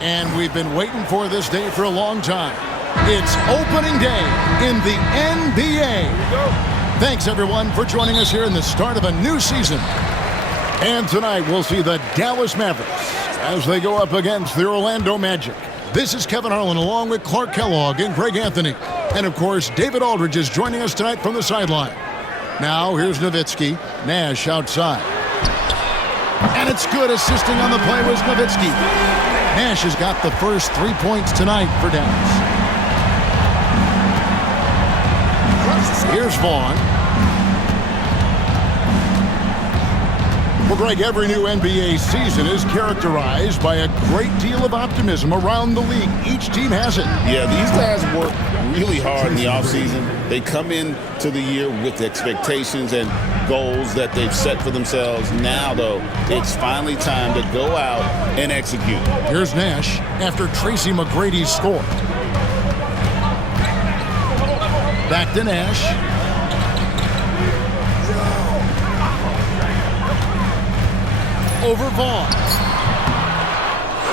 And we've been waiting for this day for a long time. It's opening day in the NBA. Thanks, everyone, for joining us here in the start of a new season. And tonight, we'll see the Dallas Mavericks as they go up against the Orlando Magic. This is Kevin Harlan along with Clark Kellogg and Greg Anthony. And, of course, David Aldridge is joining us tonight from the sideline. Now, here's Nowitzki. Nash outside. And it's good. Assisting on the play was Nowitzki. Nash has got the first 3 points tonight for Dallas. Here's Vaughn. Well, Greg, every new NBA season is characterized by a great deal of optimism around the league. Each team has it. Yeah, these guys work really hard in the offseason. They come into the year with expectations and goals that they've set for themselves. Now, though, it's finally time to go out and execute. Here's Nash after Tracy McGrady's score. Back to Nash. Over Vaughn.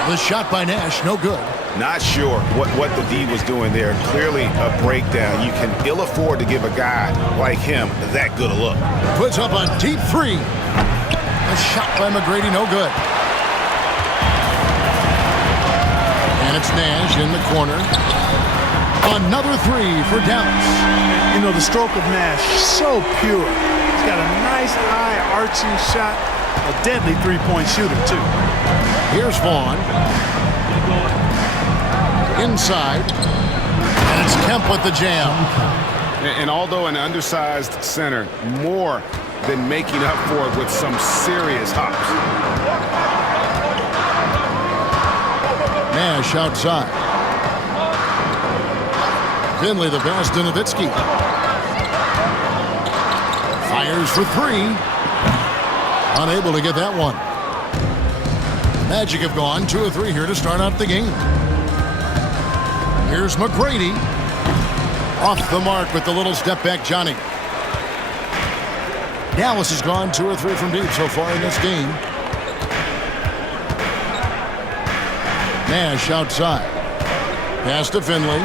The shot by Nash, no good. Not sure what the D was doing there. Clearly a breakdown. You can ill afford to give a guy like him that good a look. Puts up a deep three. A shot by McGrady, no good. And it's Nash in the corner. Another three for Dallas. You know, the stroke of Nash, so pure. He's got a nice high arching shot. A deadly three-point shooter, too. Here's Vaughn. Inside. And it's Kemp with the jam. And although an undersized center, more than making up for it with some serious hops. Nash outside. Finley the pass to Nowitzki. Fires for three. Unable to get that one. Magic have gone 2 of 3 here to start out the game. Here's McGrady. Off the mark with the little step back Johnny. Dallas has gone 2 or 3 from deep so far in this game. Nash outside. Pass to Finley.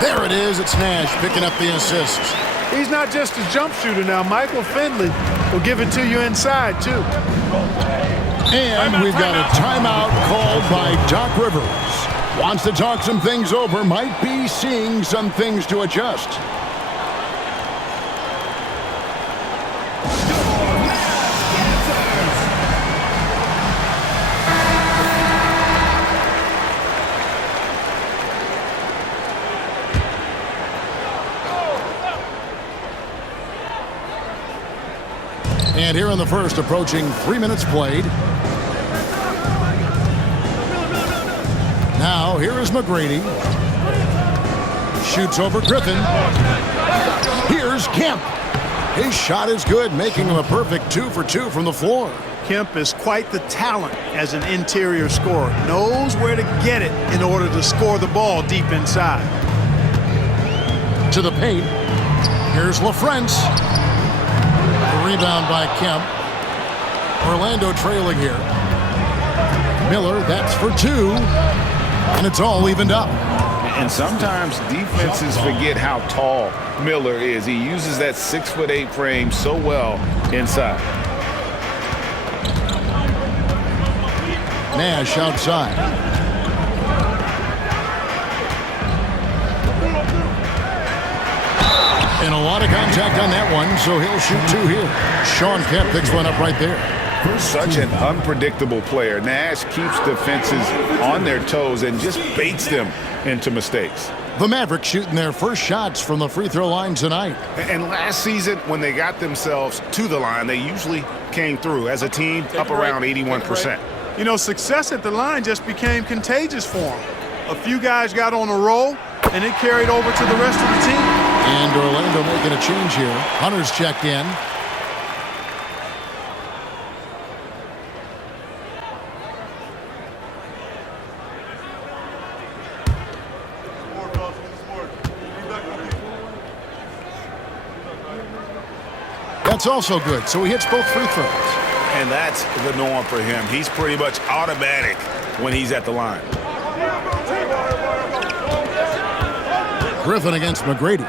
There it is. It's Nash picking up the assist. He's not just a jump shooter now. Michael Finley will give it to you inside, too. And we've got a timeout called by Doc Rivers. Wants to talk some things over. Might be seeing some things to adjust. And here in the first, approaching 3 minutes played. Now, here is McGrady. Shoots over Griffin. Here's Kemp. His shot is good, making him a perfect 2 for 2 from the floor. Kemp is quite the talent as an interior scorer. Knows where to get it in order to score the ball deep inside. To the paint. Here's LaFrance. Rebound by Kemp. Orlando trailing here. Miller, that's for 2. And it's all evened up. And sometimes defenses forget how tall Miller is. He uses that 6'8" frame so well inside. Nash outside. And a lot of contact on that one, so he'll shoot 2 here. Sean Kemp picks one up right there. Such an unpredictable player. Nash keeps defenses on their toes and just baits them into mistakes. The Mavericks shooting their first shots from the free throw line tonight. And last season, when they got themselves to the line, they usually came through as a team up around 81%. You know, success at the line just became contagious for them. A few guys got on a roll, and it carried over to the rest of the team. And Orlando making a change here. Hunter's checked in. That's also good, so he hits both free throws. And that's the norm for him. He's pretty much automatic when he's at the line. Griffin against McGrady.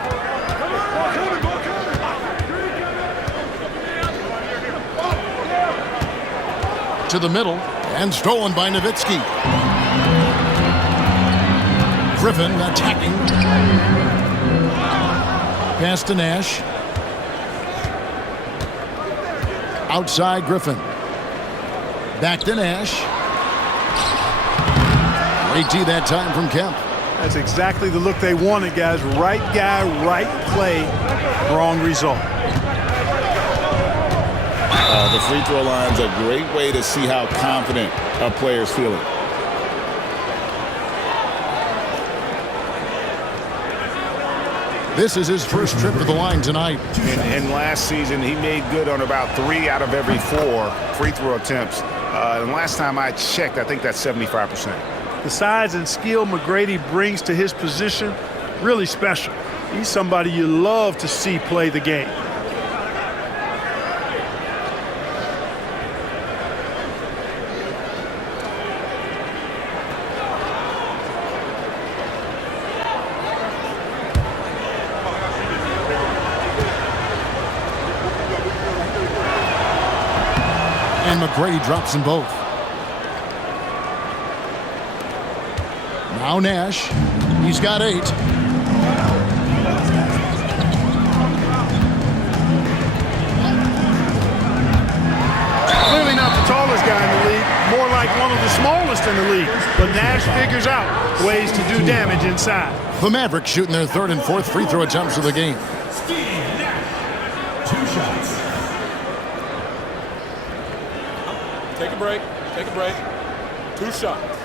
To the middle, and stolen by Nowitzki. Griffin attacking. Pass to Nash. Outside Griffin. Back to Nash. Great D that time from Kemp. That's exactly the look they wanted, guys. Right guy, right play, wrong result. The free throw line's a great way to see how confident a player's feeling. This is his first trip to the line tonight. And last season, he made good on about 3 out of every 4 free throw attempts. And last time I checked, I think that's 75%. The size and skill McGrady brings to his position, really special. He's somebody you love to see play the game. And McGrady drops them both. Now Nash. He's got 8. Clearly not the tallest guy in the league, more like one of the smallest in the league. But Nash figures out ways to do damage inside. The Mavericks shooting their 3rd and 4th free throw attempts of the game. 2 shots. Take a break. Take a break. 2 shots.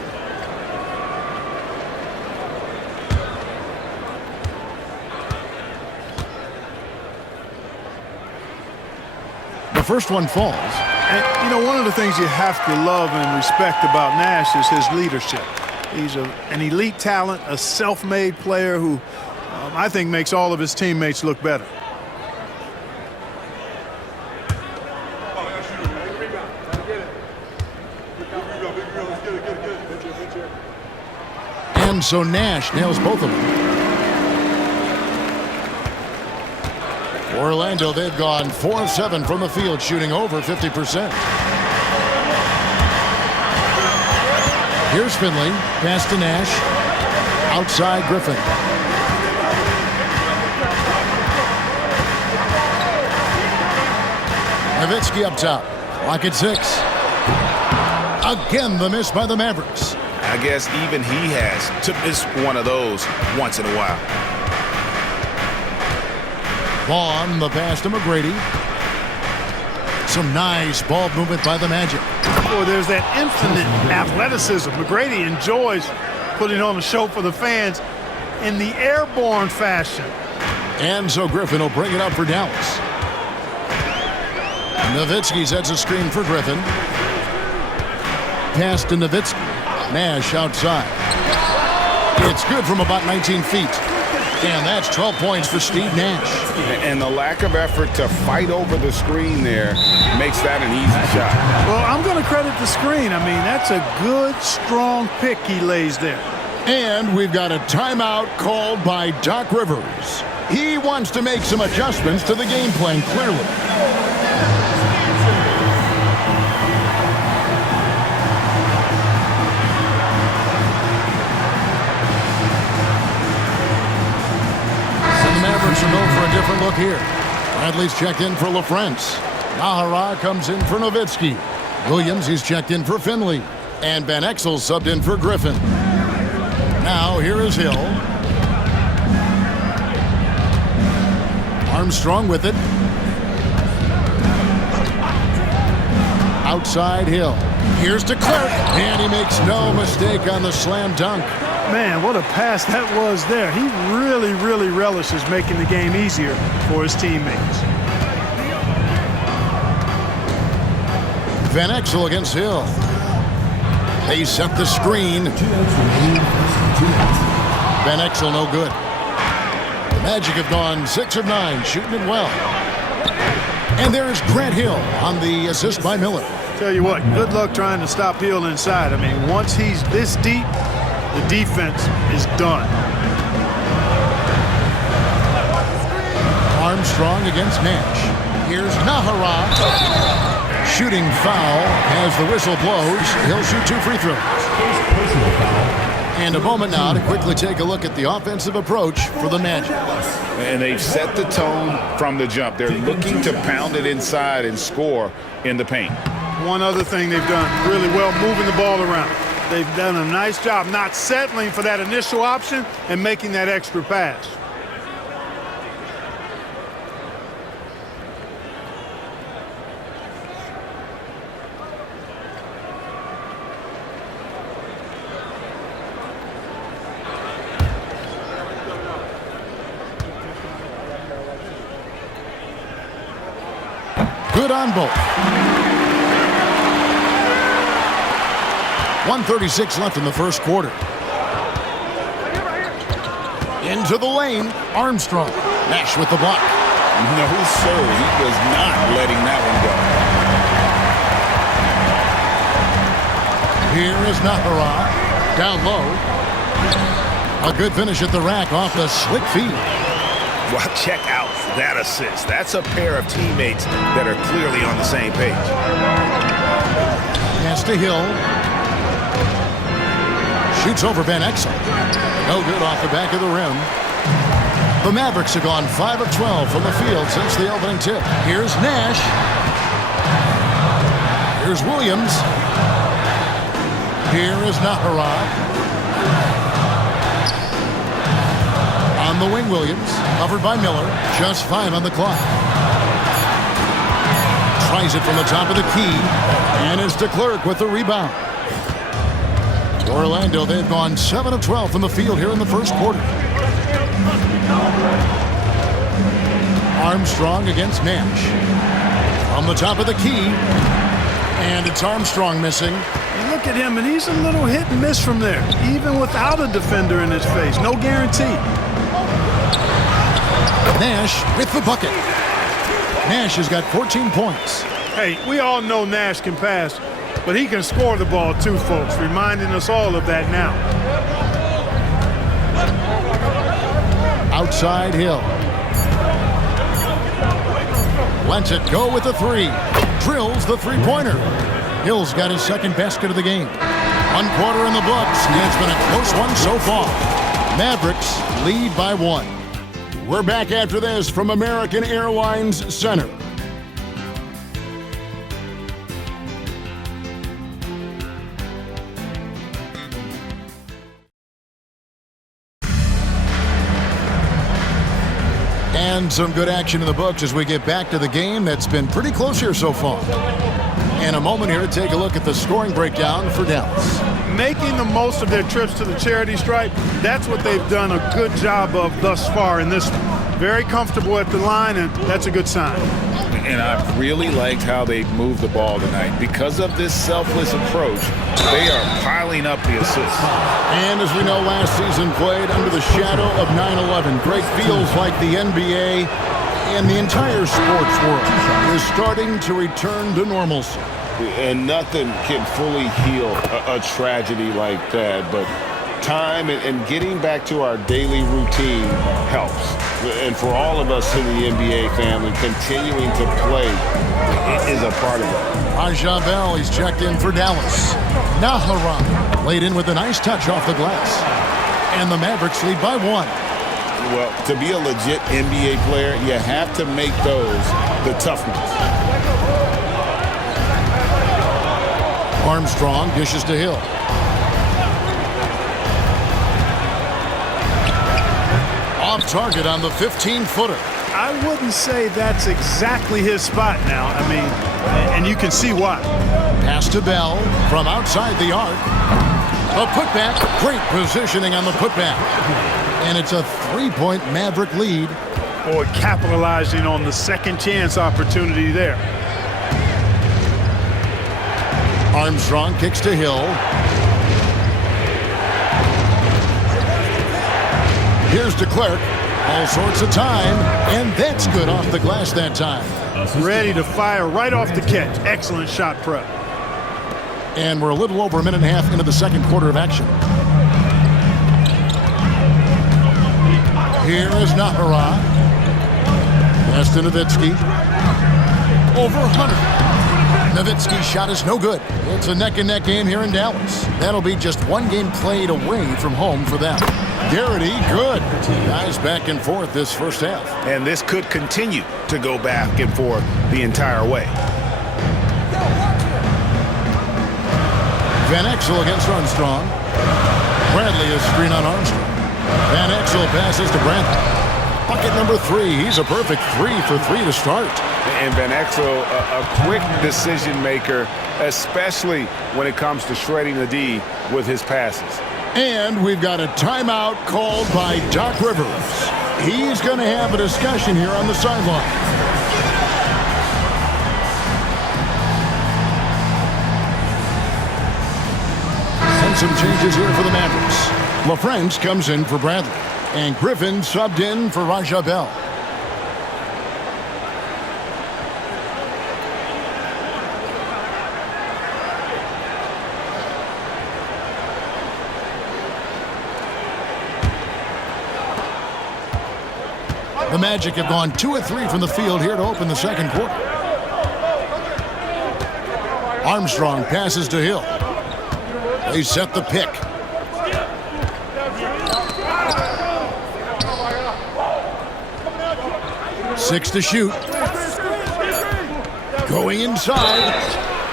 The first one falls. And, you know, one of the things you have to love and respect about Nash is his leadership. He's an elite talent, a self-made player who I think makes all of his teammates look better. And so Nash nails both of them. For Orlando, they've gone 4 of 7 from the field, shooting over 50%. Here's Finley. Pass to Nash. Outside Griffin. Nowitzki up top. Clock at 6. Again, the miss by the Mavericks. I guess even he has to miss one of those once in a while. Vaughn, the pass to McGrady. Some nice ball movement by the Magic. Boy, there's that infinite athleticism. McGrady enjoys putting on a show for the fans in the airborne fashion. And so Griffin will bring it up for Dallas. Nowitzki sets a screen for Griffin. Pass to Nowitzki. Nash outside. It's good from about 19 feet. And that's 12 points for Steve Nash. And the lack of effort to fight over the screen there makes that an easy shot. Well, I'm going to credit the screen. I mean, that's a good, strong pick he lays there. And we've got a timeout called by Doc Rivers. He wants to make some adjustments to the game plan, clearly. Mavericks will go for a different look here. Bradley's checked in for LaFrance. Nahara comes in for Nowitzki. Williams, he's checked in for Finley. And Van Exel subbed in for Griffin. Now here is Hill. Armstrong with it. Outside Hill. Here's to Clark. And he makes no mistake on the slam dunk. Man, what a pass that was there. He really, really relishes making the game easier for his teammates. Van Exel against Hill. They set the screen. Van Exel no good. The Magic have gone 6 of 9, shooting it well. And there's Grant Hill on the assist by Miller. Tell you what, good luck trying to stop Hill inside. I mean, once he's this deep, the defense is done. Armstrong against Nash. Here's Nahara. Shooting foul as the whistle blows. He'll shoot 2 free throws. And a moment now to quickly take a look at the offensive approach for the Magic. And they've set the tone from the jump. They're looking to pound it inside and score in the paint. One other thing they've done really well, moving the ball around. They've done a nice job not settling for that initial option and making that extra pass. Good on both. 1:36 left in the first quarter. Into the lane, Armstrong. Nash with the block. No, sir, he was not letting that one go. Here is Nahara. Down low. A good finish at the rack off the slick feed. Well, check out that assist. That's a pair of teammates that are clearly on the same page. Pass to Hill. Shoots over Van Exel. No good off the back of the rim. The Mavericks have gone 5 of 12 from the field since the opening tip. Here's Nash. Here's Williams. Here is Nahara. On the wing, Williams. Covered by Miller. Just 5 on the clock. Tries it from the top of the key. And it's DeClerc with the rebound. Orlando, they've gone 7 of 12 from the field here in the first quarter. Armstrong against Nash. From the top of the key. And it's Armstrong missing. You look at him, and he's a little hit and miss from there, even without a defender in his face. No guarantee. Nash with the bucket. Nash has got 14 points. Hey, we all know Nash can pass, but he can score the ball too, folks, reminding us all of that now. Outside Hill. Lets it go with the 3. Drills the three-pointer. Hill's got his second basket of the game. 1 quarter in the books, and it's been a close one so far. Mavericks lead by 1. We're back after this from American Airlines Center. And some good action in the books as we get back to the game that's been pretty close here so far. And a moment here to take a look at the scoring breakdown for Dallas. Making the most of their trips to the charity stripe, that's what they've done a good job of thus far in this one. Very comfortable at the line, and that's a good sign. And I've really liked how they've moved the ball tonight. Because of this selfless approach, they are piling up the assists. And as we know, last season played under the shadow of 9/11. Great feels like the NBA and the entire sports world is starting to return to normalcy. And nothing can fully heal a tragedy like that, but time and getting back to our daily routine helps. And for all of us in the NBA family, continuing to play is a part of it. Raja Bell, he's checked in for Dallas. Nahara laid in with a nice touch off the glass. And the Mavericks lead by 1. Well, to be a legit NBA player, you have to make those the tough ones. Armstrong dishes to Hill. Off target on the 15-footer. I wouldn't say that's exactly his spot now. I mean, and you can see why. Pass to Bell from outside the arc. A putback. Great positioning on the putback. And it's a 3-point Maverick lead. Boy, capitalizing on the second chance opportunity there. Armstrong kicks to Hill. Here's DeClerc. All sorts of time, and that's good off the glass that time. ready to fire right off the catch. Excellent shot prep. And we're a little over a minute and a half into the second quarter of action. Here is Nahara. Pass to Nowitzki. Over 100. Nowitzki's shot is no good. It's a neck-and-neck game here in Dallas. That'll be just one game played away from home for them. Garrity, good. Guys back and forth this first half. And this could continue to go back and forth the entire way. Van Exel against Armstrong. Bradley is screen on Armstrong. Van Exel passes to Bradley. Bucket number 3. He's a perfect 3 for 3 to start. And Van Exel, a quick decision maker, especially when it comes to shredding the D with his passes. And we've got a timeout called by Doc Rivers. He's going to have a discussion here on the sideline. Some changes here for the Mavericks. LaFrance comes in for Bradley. And Griffin subbed in for Raja Bell. The Magic have gone 2 of 3 from the field here to open the second quarter. Armstrong passes to Hill. They set the pick. Six to shoot. Going inside.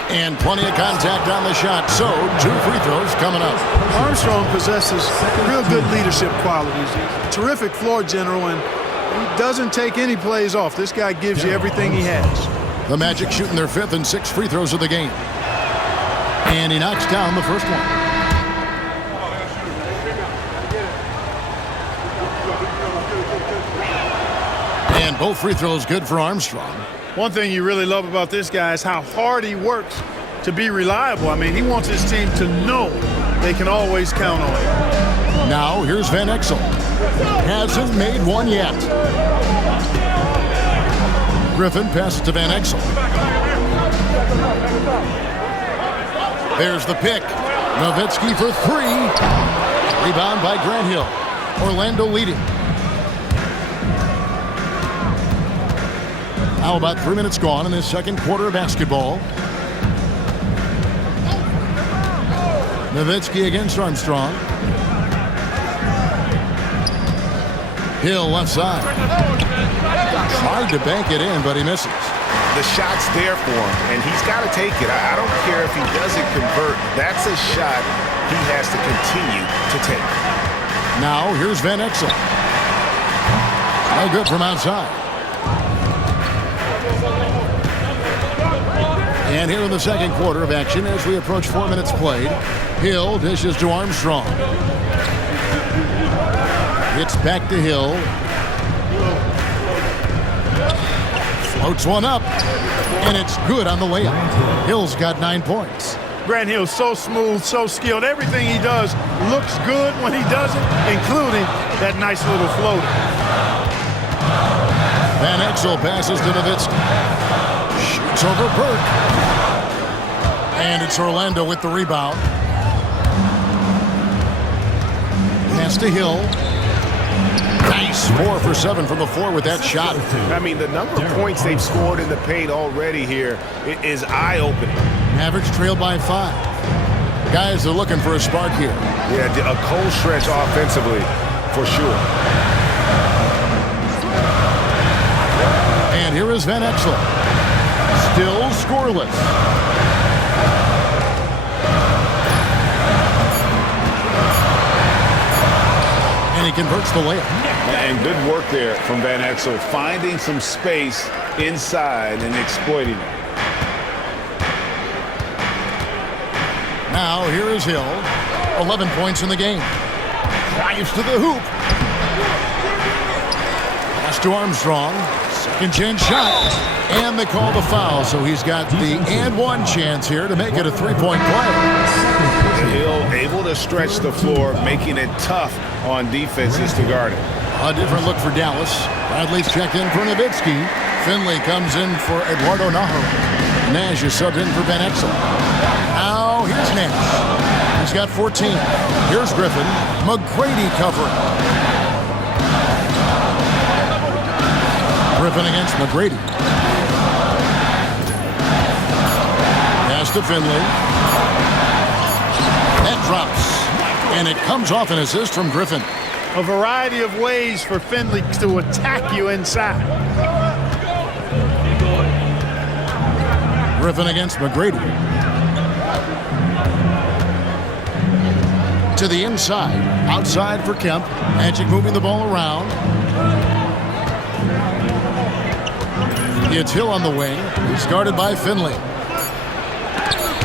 And plenty of contact on the shot. So, 2 free throws coming up. Armstrong possesses real good leadership qualities. He's a terrific floor general, and he doesn't take any plays off. This guy gives you everything he has. The Magic shooting their 5th and 6th free throws of the game. And he knocks down the first one. And both free throws good for Armstrong. One thing you really love about this guy is how hard he works to be reliable. I mean, he wants his team to know they can always count on him. Now, here's Van Exel. Hasn't made one yet. Griffin passes to Van Exel. There's the pick. Nowitzki for 3. Rebound by Grant Hill. Orlando leading. Now about 3 minutes gone in this second quarter of basketball. Nowitzki against Armstrong. Hill left side. Tried to bank it in, but he misses. The shot's there for him, and he's got to take it. I don't care if he doesn't convert. That's a shot he has to continue to take. Now, here's Van Exel. No good from outside. And here in the second quarter of action, as we approach 4 minutes played, Hill dishes to Armstrong. It's back to Hill. Floats one up, and it's good on the layup. Hill's got 9 points. Grant Hill's so smooth, so skilled. Everything he does looks good when he does it, including that nice little floater. Van Exel passes to Nowitzki. Shoots over Burke. And it's Orlando with the rebound. Pass to Hill. Nice 4 for 7 from the floor with that shot. I mean, the number of points they've scored in the paint already here is eye-opening. Mavericks trail by 5. Guys are looking for a spark here. Yeah, a cold stretch offensively, for sure. And here is Van Exel. Still scoreless. And he converts the layup. And good work there from Van Exel, finding some space inside and exploiting it. Now, here is Hill. 11 points in the game. Drives to the hoop. Pass to Armstrong. Second chance shot. And they call the foul, so he's got the and one chance here to make it a 3-point play. Hill able to stretch the floor, making it tough on defenses to guard it. A different look for Dallas. Bradley's checked in for Nowitzki. Finley comes in for Eduardo Najo. Nash is subbed in for Van Exel. Now here's Nash. He's got 14. Here's Griffin. McGrady covering. Griffin against McGrady. Pass to Finley. That drops. And it comes off an assist from Griffin. A variety of ways for Finley to attack you inside. Griffin against McGrady. To the inside. Outside for Kemp. Magic moving the ball around. It's Hill on the wing. He's guarded by Finley.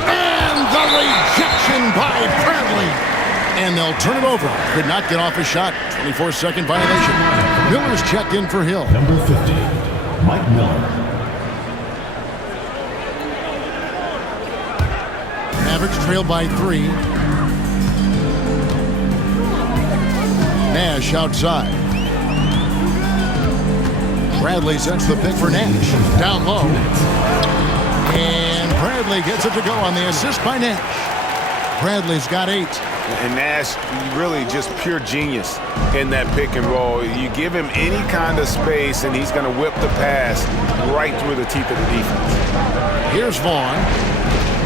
And the rejection by Bradley. And they'll turn it over. Could not get off his shot. 24-second violation. Miller's checked in for Hill. Number 50, Mike Miller. Mavericks trail by 3. Nash outside. Bradley sets the pick for Nash. Down low. And Bradley gets it to go on the assist by Nash. Bradley's got 8. And Nash, really just pure genius in that pick and roll. You give him any kind of space, and he's going to whip the pass right through the teeth of the defense. Here's Vaughn.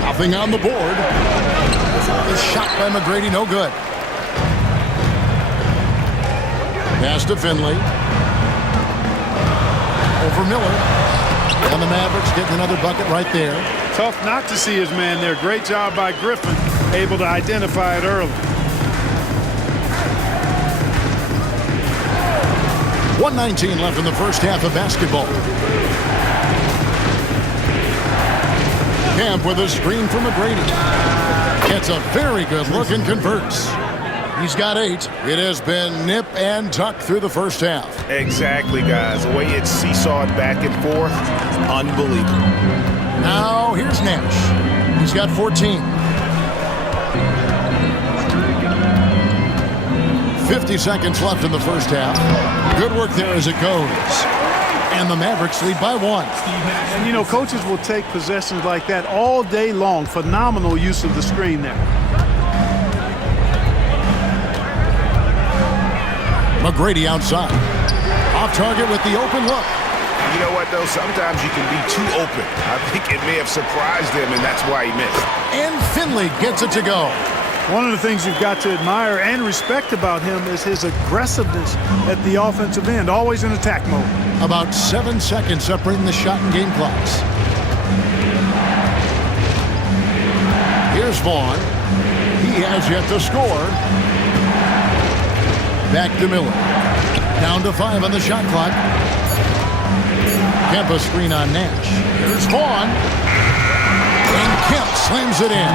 Nothing on the board. The shot by McGrady, no good. Pass to Finley. Over Miller. And the Mavericks getting another bucket right there. Tough not to see his man there. Great job by Griffin. Able to identify it early. 1:19 left in the first half of basketball. Camp with a screen from McGrady. Gets a very good look and converts. He's got 8. It has been nip and tuck through the first half. Exactly, guys. The way it's seesawed back and forth, unbelievable. Now here's Nash. He's got 14. 50 seconds left in the first half. Good work there as it goes. And the Mavericks lead by 1. And, you know, coaches will take possessions like that all day long. Phenomenal use of the screen there. McGrady outside. Off target with the open look. You know what, though? Sometimes you can be too open. I think it may have surprised him, and that's why he missed. And Finley gets it to go. One of the things you've got to admire and respect about him is his aggressiveness at the offensive end, always in attack mode. About 7 seconds separating the shot and game clocks. Here's Vaughn. He has yet to score. Back to Miller. Down to 5 on the shot clock. Kemp a screen on Nash. Here's Vaughn. And Kemp slams it in.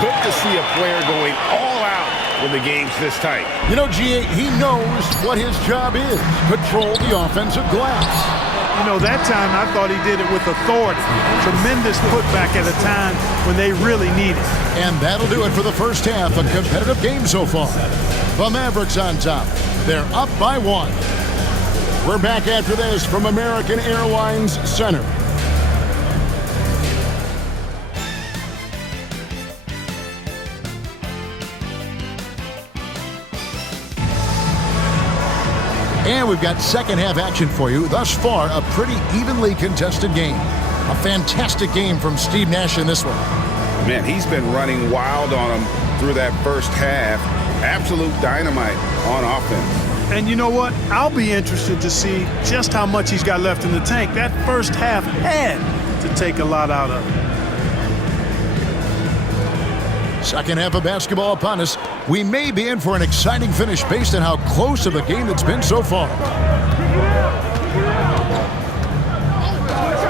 Good to see a player going all out when the game's this tight. You know, G.A., he knows what his job is. Control the offensive glass. You know, that time I thought he did it with authority. Tremendous putback at a time when they really need it. And that'll do it for the first half. A competitive game so far. The Mavericks on top. They're up by 1. We're back after this from American Airlines Center. And we've got second half action for you. Thus far, a pretty evenly contested game. A fantastic game from Steve Nash in this one. Man, he's been running wild on him through that first half. Absolute dynamite on offense. And you know what? I'll be interested to see just how much he's got left in the tank. That first half had to take a lot out of it. Second half of basketball upon us. We may be in for an exciting finish based on how close of a game it's been so far.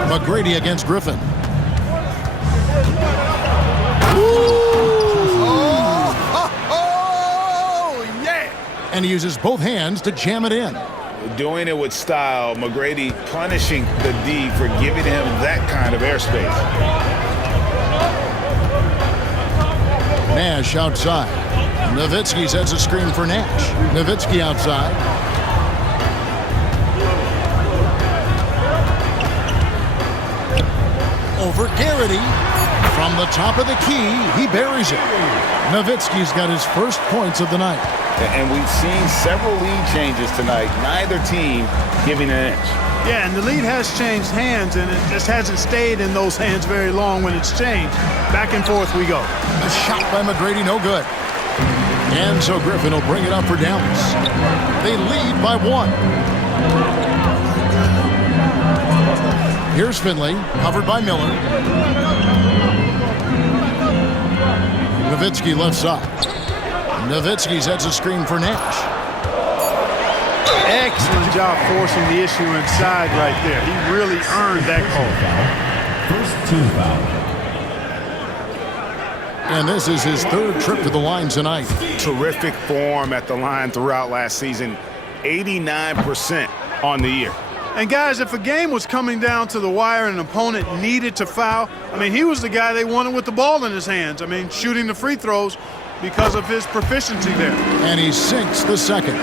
McGrady against Griffin. Yeah! And he uses both hands to jam it in. Doing it with style. McGrady punishing the D for giving him that kind of airspace. Nash outside. Nowitzki sets a screen for Nash. Nowitzki outside. over Garrity. From the top of the key, he buries it. Nowitzki's got his first points of the night. And we've seen several lead changes tonight. Neither team giving an inch. Yeah, and the lead has changed hands, and it just hasn't stayed in those hands very long when it's changed. Back and forth we go. A shot by McGrady, no good. And so Griffin will bring it up for Dallas. They lead by 1. Here's Finley, covered by Miller. Nowitzki left side. Nowitzki sets a screen for Nash. Excellent job forcing the issue inside right there. He really earned that call. First team foul. And this is his 3rd trip to the line tonight. Terrific form at the line throughout last season. 89% on the year. And guys, if a game was coming down to the wire and an opponent needed to foul, I mean, he was the guy they wanted with the ball in his hands. I mean, shooting the free throws because of his proficiency there. And he sinks the second.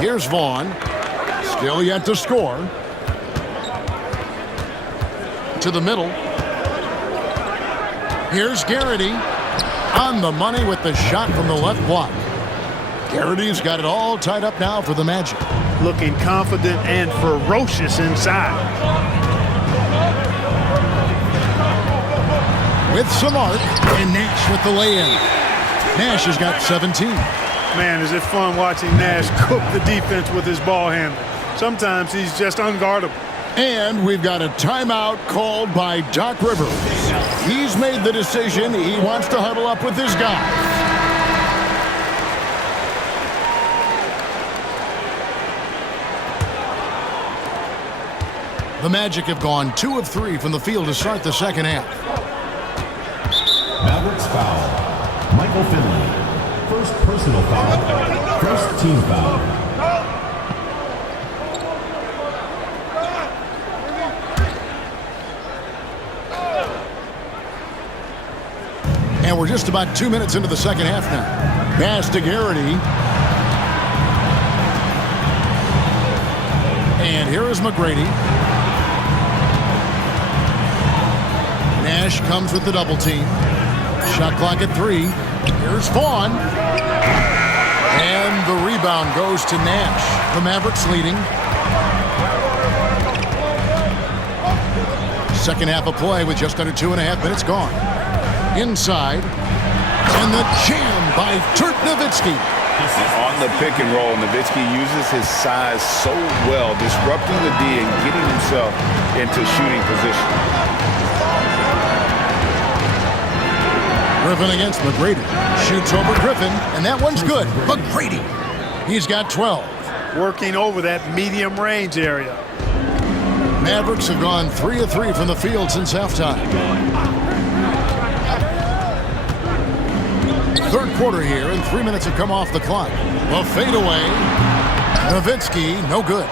Here's Vaughn. Still yet to score. To the middle. Here's Garrity. On the money with the shot from the left block. Garrity's got it all tied up now for the Magic. Looking confident and ferocious inside. With some arc, and Nash with the lay-in. Nash has got 17. Man, is it fun watching Nash cook the defense with his ball handle. Sometimes he's just unguardable. And we've got a timeout called by Doc Rivers. He's made the decision. He wants to huddle up with his guys. The Magic have gone 2 of 3 from the field to start the second half. Mavericks foul. Michael Finley. First personal foul. First team foul. And we're just about 2 minutes into the second half now. Pass to Garrity. And here is McGrady. Nash comes with the double team. Shot clock at 3. Here's Vaughn. And the rebound goes to Nash. The Mavericks leading. Second half of play with just under 2.5 minutes gone. Inside. And the jam by Nowitzki. On the pick and roll, Nowitzki uses his size so well, disrupting the D and getting himself into shooting position. Griffin against McGrady. Shoots over Griffin, and that one's good. McGrady. He's got 12. Working over that medium range area. Mavericks have gone 3 of 3 from the field since halftime. Third quarter here, and 3 minutes have come off the clock. The fadeaway. Nowitzki, no good.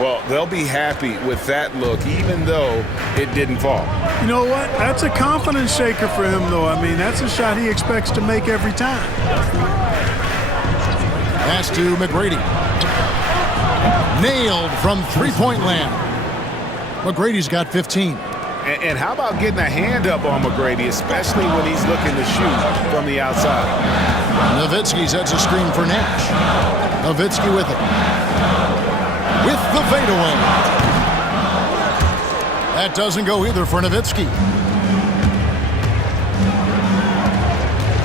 Well, they'll be happy with that look, even though it didn't fall. You know what? That's a confidence shaker for him, though. I mean, that's a shot he expects to make every time. Pass to McGrady. Nailed from three-point land. McGrady's got 15. And how about getting a hand up on McGrady, especially when he's looking to shoot from the outside? Nowitzki sets a screen for Nash. Nowitzki with it. With the fadeaway. That doesn't go either for Nowitzki.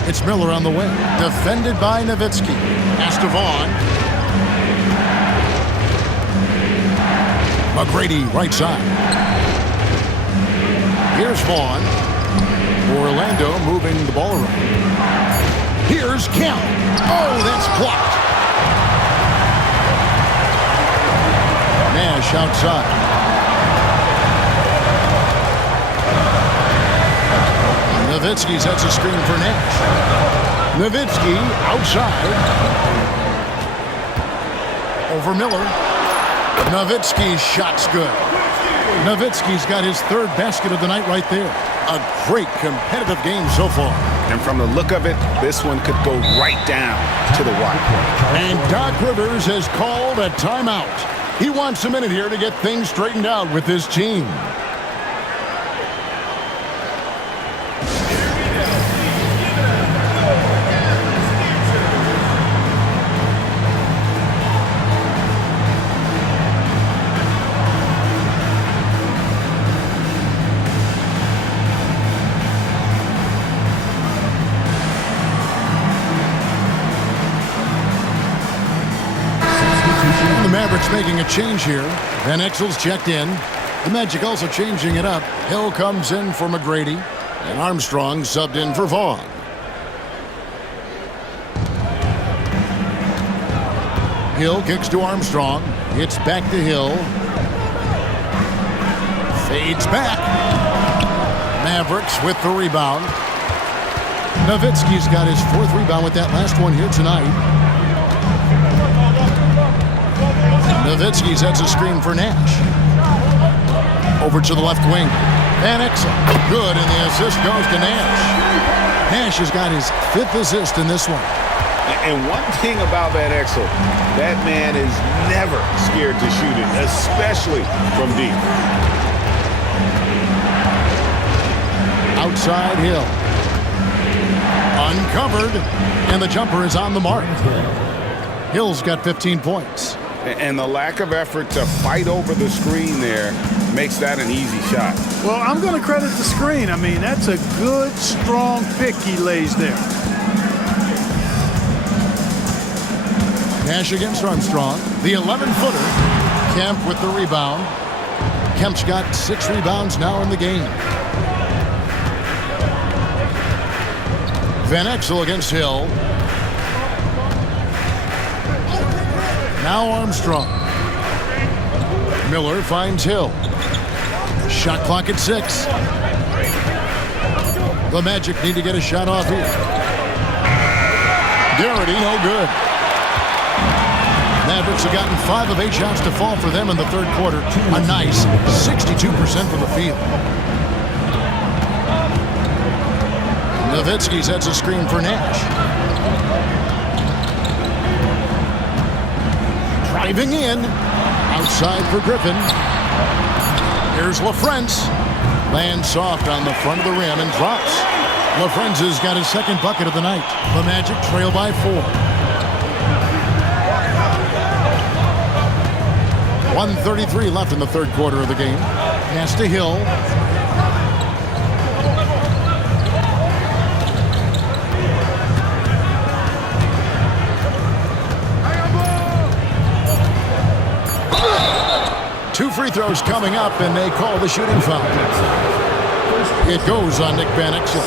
It's Miller on the wing. Defended by Nowitzki. Pass to Vaughn. McGrady right side. Here's Vaughn. Orlando moving the ball around. Here's Kemp. Oh, that's blocked. Nash outside. Nowitzki sets a screen for Nash. Nowitzki outside. Over Miller. Nowitzki's shot's good. Nowitzki's got his 3rd basket of the night right there. A great competitive game so far. And from the look of it, this one could go right down to the wire. And Doc Rivers has called a timeout. He wants a minute here to get things straightened out with his team. The Mavericks making a change here. Van Exel's checked in. The Magic also changing it up. Hill comes in for McGrady. And Armstrong subbed in for Vaughn. Hill kicks to Armstrong. It's back to Hill. Fades back. Mavericks with the rebound. Nowitzki's got his 4th rebound with that last one here tonight. Nowitzki sets a screen for Nash. Over to the left wing. Van Exel. Good, and the assist goes to Nash. Nash has got his 5th assist in this one. And one thing about Van Exel, that man is never scared to shoot it, especially from deep. Outside Hill. Uncovered, and the jumper is on the mark. Hill's got 15 points. And the lack of effort to fight over the screen there makes that an easy shot. Well, I'm going to credit the screen. I mean, that's a good, strong pick he lays there. Nash against Armstrong. The 11-footer. Kemp with the rebound. Kemp's got 6 rebounds now in the game. Van Exel against Hill. Now Armstrong. Miller finds Hill. Shot clock at 6. The Magic need to get a shot off here. Garrity, no good. Mavericks have gotten 5 of 8 shots to fall for them in the 3rd quarter. A nice 62% from the field. Nowitzki sets a screen for Nash. Driving in. Outside for Griffin. Here's LaFrentz. Lands soft on the front of the rim and drops. LaFrentz has got his 2nd bucket of the night. The Magic trail by 4. 1:33 left in the 3rd quarter of the game. Pass to Hill. Two free throws coming up, and they call the shooting foul. It goes on Nick Van Exel.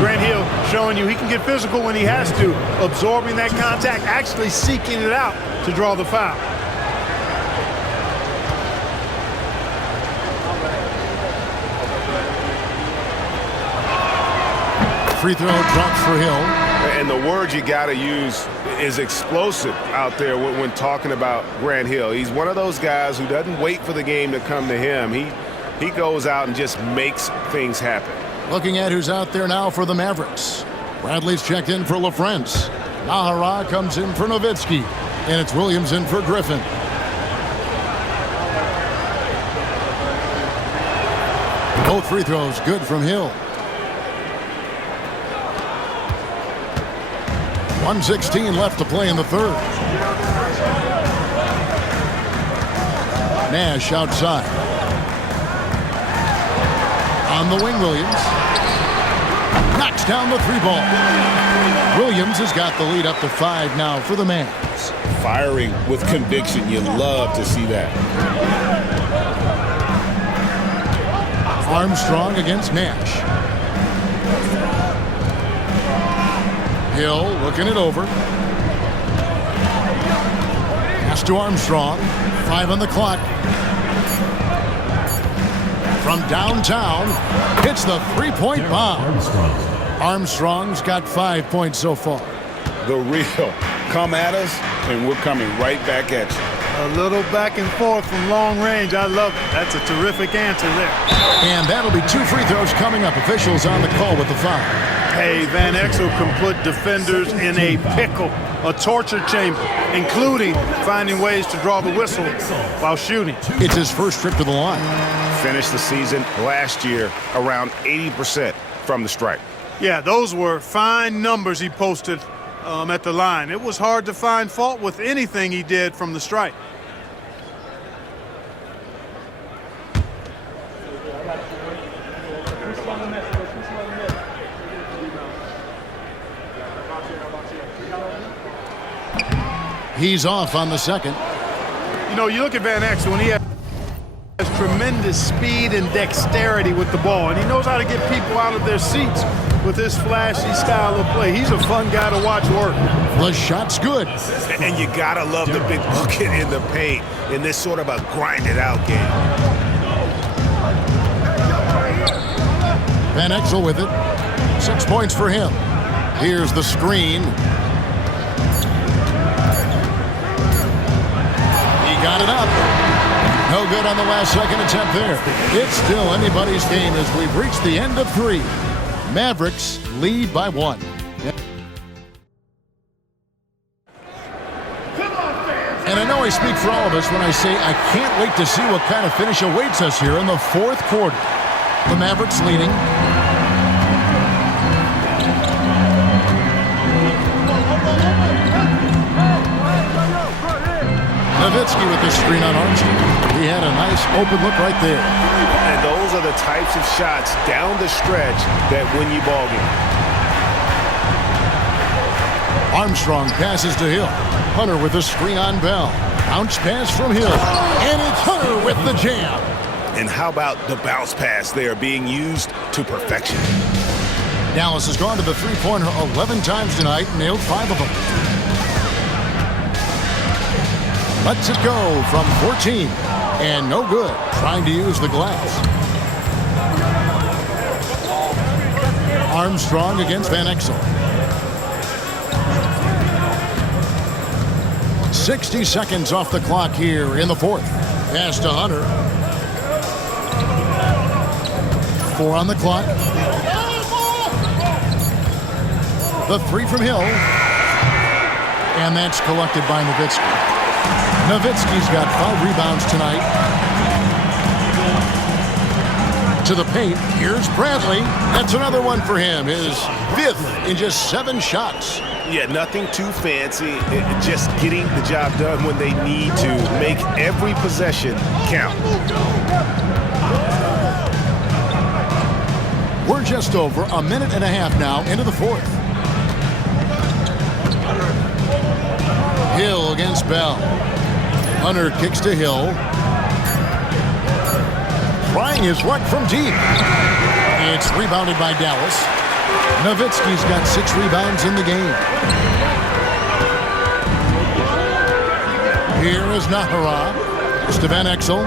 Grant Hill showing you he can get physical when he has to, absorbing that contact, actually seeking it out to draw the foul. Free throw drops for Hill. And the word you got to use is explosive out there when talking about Grant Hill. He's one of those guys who doesn't wait for the game to come to him. He goes out and just makes things happen. Looking at who's out there now for the Mavericks. Bradley's checked in for LaFrentz. Nahara comes in for Nowitzki. And it's Williams in for Griffin. Both free throws good from Hill. 1:16 left to play in the 3rd. Nash outside. On the wing, Williams. Knocks down the 3-ball. Williams has got the lead up to 5 now for the Mavs. Firing with conviction. You love to see that. Armstrong against Nash. Hill looking it over. Pass to Armstrong. 5 on the clock. From downtown, hits the 3-point bomb. Armstrong's got 5 points so far. The real. Come at us, and we're coming right back at you. A little back and forth from long range. I love it. That's a terrific answer there. And that'll be 2 free throws coming up. Officials on the call with the foul. Hey, Van Exel can put defenders in a pickle. a torture chamber, including finding ways to draw the whistle while shooting. It's his first trip to the line. Finished the season last year around 80% from the stripe. Yeah, those were fine numbers he posted at the line. It was hard to find fault with anything he did from the stripe. He's off on the second. You know, you look at Van Exel, when he has tremendous speed and dexterity with the ball, and he knows how to get people out of their seats with his flashy style of play. He's a fun guy to watch work. The shot's good. And you gotta love the big bucket in the paint in this sort of a grinded-out game. Van Exel with it. 6 points for him. Here's the screen. He got it up. No good on the last second attempt there. It's still anybody's game as we've reached the end of 3. Mavericks lead by 1. And I know I speak for all of us when I say I can't wait to see what kind of finish awaits us here in the 4th quarter. The Mavericks leading. Nowitzki with the screen on Armstrong. He had a nice open look right there. And those are the types of shots down the stretch that win you ball games. Armstrong passes to Hill. Hunter with the screen on Bell. Bounce pass from Hill. And it's Hunter with the jam. And how about the bounce pass there being used to perfection? Dallas has gone to the three-pointer 11 times tonight, nailed 5 of them. Lets it go from 14. And no good, trying to use the glass. Armstrong against Van Exel. 60 seconds off the clock here in the 4th. Pass to Hunter. 4 on the clock. The 3 from Hill. And that's collected by Nowitzki. Nowitzki's got 5 rebounds tonight. To the paint. Here's Bradley. That's another one for him. His 5th in just 7 shots. Yeah, nothing too fancy. Just getting the job done when they need to. Make every possession count. We're just over a minute and a half now into the 4th. Hill against Bell. Hunter kicks to Hill. Trying his luck from deep. It's rebounded by Dallas. Nowitzki's got 6 rebounds in the game. Here is Nahara. It's to Van Exel.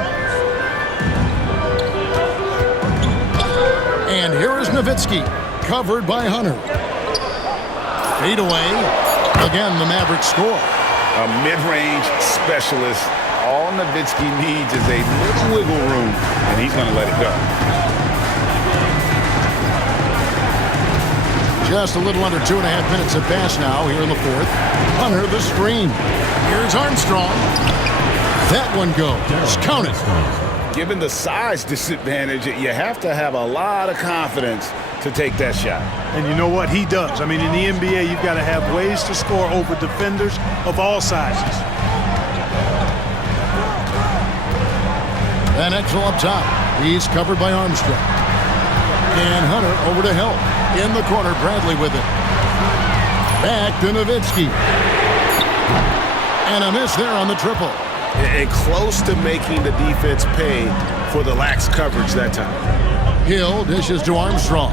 And here is Nowitzki, covered by Hunter. Fade away. Again, the Mavericks score. A mid-range specialist. All Nowitzki needs is a little wiggle room, and he's going to let it go. Just a little under 2.5 minutes have passed now here in the 4th. Hunter the screen. Here's Armstrong. That one goes. Count it. Given the size disadvantage, you have to have a lot of confidence to take that shot. And you know what? He does. I mean, in the NBA, you've got to have ways to score over defenders of all sizes. Van Exel up top. He's covered by Armstrong. And Hunter over to help. In the corner, Bradley with it. Back to Nowitzki. And a miss there on the triple. And close to making the defense pay for the lax coverage that time. Hill dishes to Armstrong.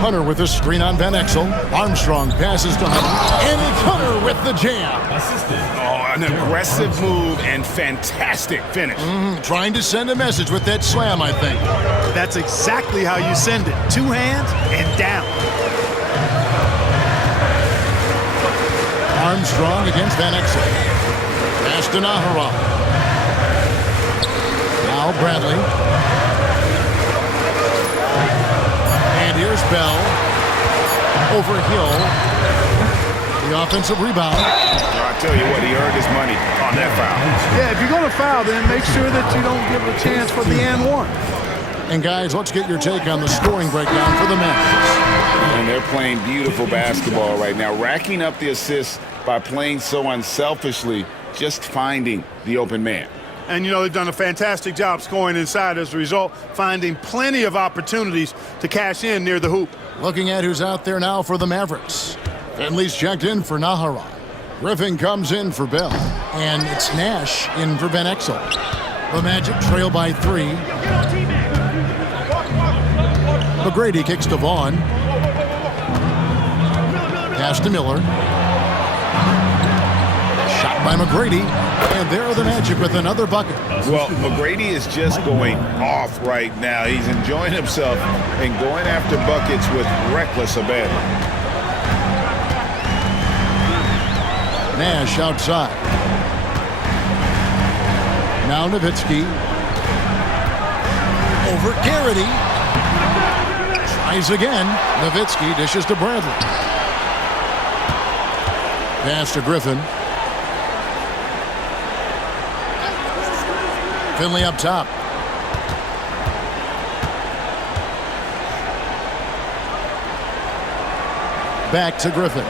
Hunter with a screen on Van Exel. Armstrong passes to Hunter. And it's Hunter with the jam. Oh, an aggressive move and fantastic finish. Trying to send a message with that slam, I think. That's exactly how you send it. 2 hands and down. Armstrong against Van Exel. Pass to Nahara. Now Now Bradley. And here's Bell. Over Hill. The offensive rebound. I tell you what, he earned his money on that foul. Yeah, if you're going to foul, then make sure that you don't give a chance for the and one. And guys, let's get your take on the scoring breakdown for the Mavericks. And they're playing beautiful basketball right now, racking up the assists by playing so unselfishly, just finding the open man. And, you know, they've done a fantastic job scoring inside as a result, finding plenty of opportunities to cash in near the hoop. Looking at who's out there now for the Mavericks. Finley's checked in for Naharan. Griffin comes in for Bell. And it's Nash in for Van Exel. The Magic trail by 3. McGrady kicks to Vaughn. Pass to Miller. Shot by McGrady. And there are the Magic with another bucket. Well, McGrady is just going off right now. He's enjoying himself and going after buckets with reckless abandon. Nash outside. Now Nowitzki. Over Garrity. Tries again. Nowitzki dishes to Bradley. Pass to Griffin. Finley up top. Back to Griffin.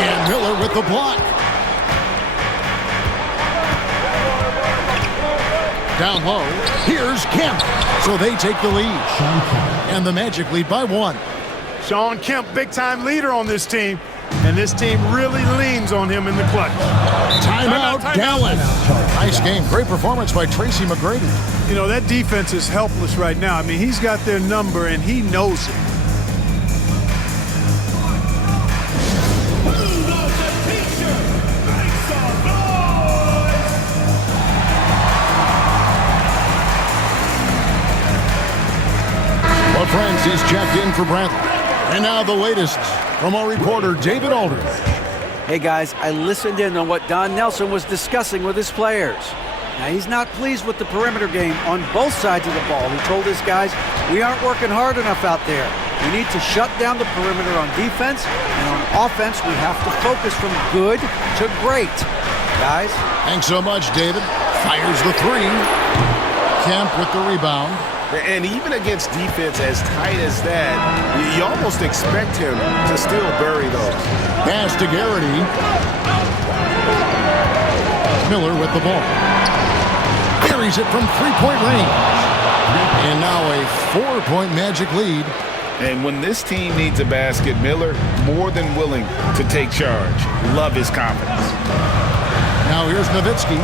And Miller with the block. Down low. Here's Kemp. So they take the lead. And the Magic lead by 1. Shawn Kemp, big-time leader on this team. And this team really leans on him in the clutch. Timeout, Dallas. Nice game. Great performance by Tracy McGrady. You know, that defense is helpless right now. I mean, he's got their number, and he knows it. Well, friends, he's checked in for Bradley. And now the latest from our reporter, David Aldridge. Hey, guys, I listened in on what Don Nelson was discussing with his players. Now, he's not pleased with the perimeter game on both sides of the ball. He told his guys, we aren't working hard enough out there. We need to shut down the perimeter on defense, and on offense, we have to focus from good to great. Guys? Thanks so much, David. Fires the 3. Kemp with the rebound. And even against defense as tight as that, you almost expect him to still bury those. Pass to Garrity. Miller with the ball. Buries it from 3-point range. And now a 4-point Magic lead. And when this team needs a basket, Miller more than willing to take charge. Love his confidence. Now here's Nowitzki.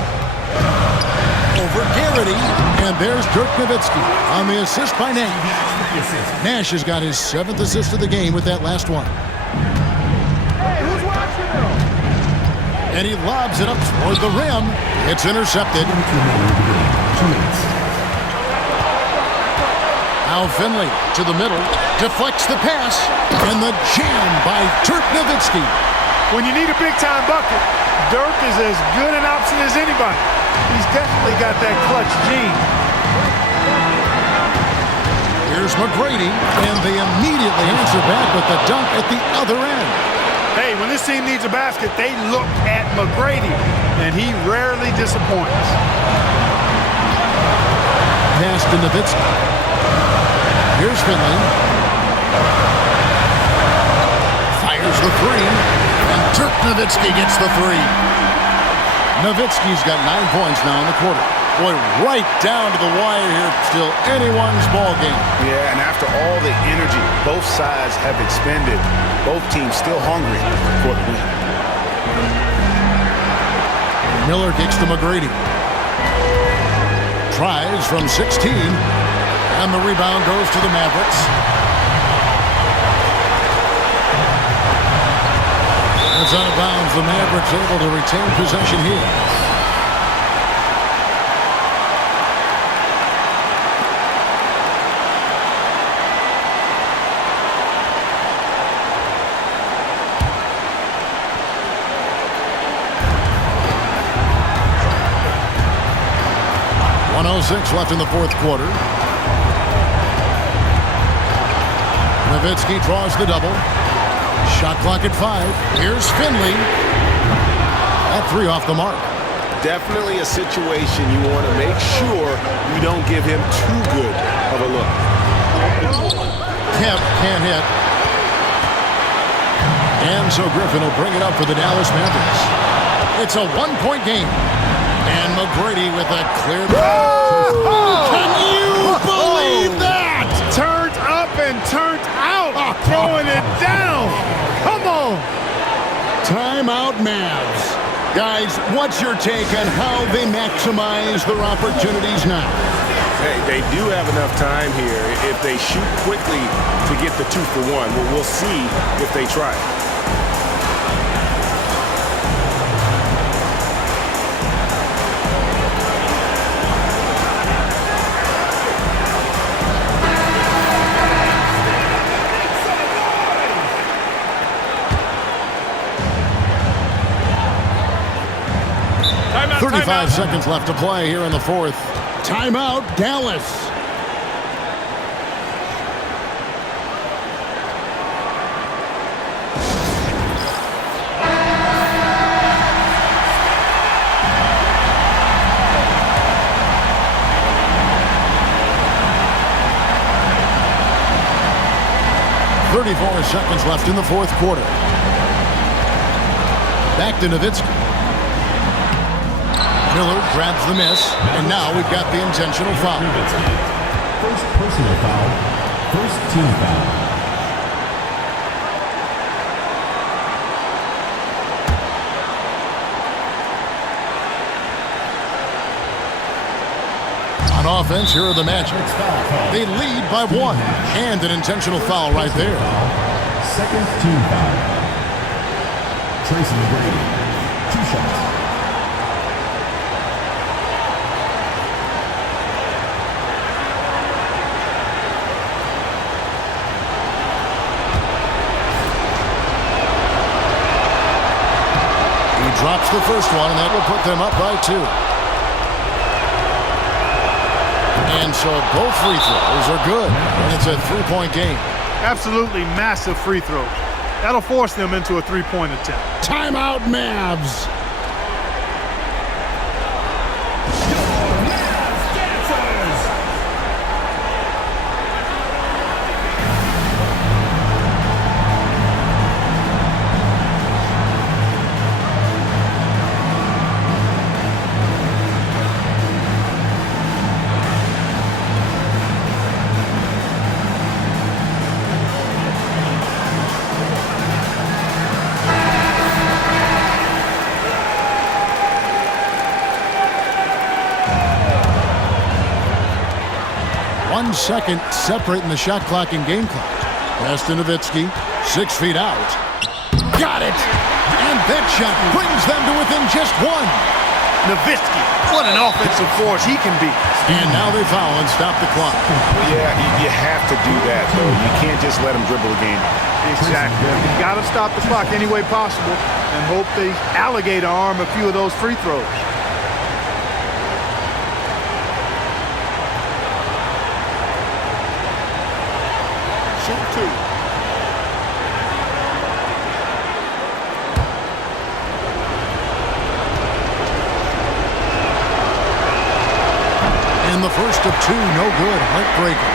Over Garrity. And there's Dirk Nowitzki on the assist by Nash. Nash has got his 7th assist of the game with that last one. Hey, who's watching him? And he lobs it up toward the rim. It's intercepted. Now Finley to the middle. Deflects the pass. And the jam by Dirk Nowitzki. When you need a big-time bucket, Dirk is as good an option as anybody. He's definitely got that clutch gene. Here's McGrady, and they immediately answer back with the dunk at the other end. Hey, when this team needs a basket, they look at McGrady, and he rarely disappoints. Pass to Nowitzki. Here's Finley. Fires the 3, and Dirk Nowitzki gets the 3. Nowitzki's got 9 points now in the quarter. Boy, right down to the wire here. Still anyone's ball game. Yeah, and after all the energy both sides have expended, both teams still hungry for the win. Miller kicks to McGrady. Tries from 16. And the rebound goes to the Mavericks. It's out of bounds. The Mavericks able to retain possession here. 1:06 left in the fourth quarter. Nowitzki draws the double. Shot clock at 5. Here's Finley. That 3 off the mark. Definitely a situation you want to make sure you don't give him too good of a look. Kemp can't hit. And so Griffin will bring it up for the Dallas Mavericks. It's a 1-point game. And McGrady with a clear... Oh! Can you believe that? Turned up and turned out. Throwing it down. Come on. Timeout Mavs. Guys, what's your take on how they maximize their opportunities now? Hey, they do have enough time here if they shoot quickly to get the 2-for-1. Well, we'll see if they try. Timeout, 35 timeout. seconds left to play here in the fourth. Timeout, Dallas. .34 seconds left in the fourth quarter. Back to Nowitzki. Miller grabs the miss, and now we've got the intentional foul. First personal foul. First team foul. On offense, here are the Magic. They lead by 1, and an intentional foul right there. Second team foul. Tracy McGrady. 2 shots. He drops the first one, and that will put them up by 2. And so both free throws are good, and it's a 3-point game. Absolutely massive free throw. That'll force them into a 3-point attempt. Timeout, Mavs. One second separating the shot clock and game clock. Pass to Nowitzki, 6 feet out. Got it! And that shot brings them to within just 1. Nowitzki, what an offensive force he can be. And now they foul and stop the clock. Yeah, you have to do that, though. You can't just let them dribble the game. Exactly. You got to stop the clock any way possible and hope they alligator arm a few of those free throws. Shoot 2. And the first of 2, no good. Heartbreaker.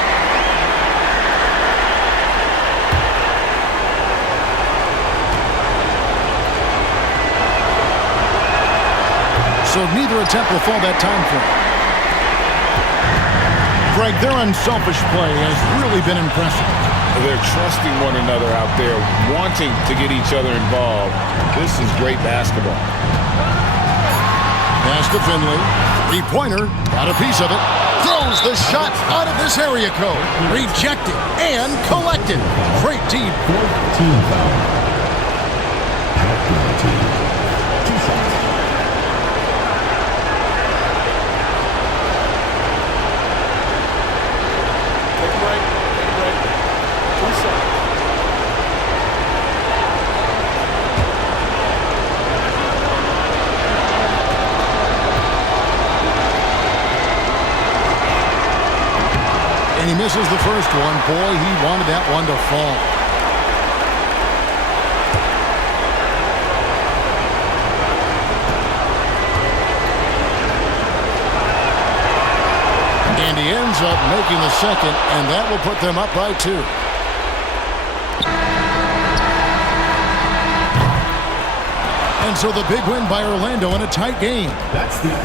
So neither attempt will fall that time frame. Greg, their unselfish play has really been impressive. They're trusting one another out there, wanting to get each other involved. This is great basketball. Pass to Finley. 3-pointer. Got a piece of it. Throws the shot out of this area code. Rejected and collected. Great team. Fourth team foul. Outdoor team. 2 shots. Take a break. Take a break. 2 shots. misses the first one. Boy, he wanted that one to fall. And he ends up making the second, and that will put them up by 2. And so the big win by Orlando in a tight game.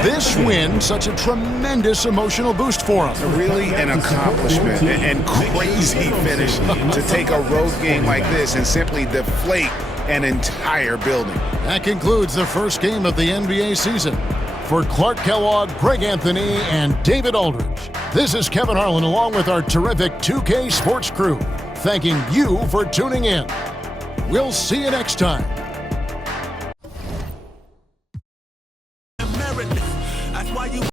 This win, such a tremendous emotional boost for them. Really an accomplishment and crazy finish to take a road game like this and simply deflate an entire building. That concludes the first game of the NBA season. For Clark Kellogg, Greg Anthony, and David Aldridge, this is Kevin Harlan along with our terrific 2K Sports crew, thanking you for tuning in. We'll see you next time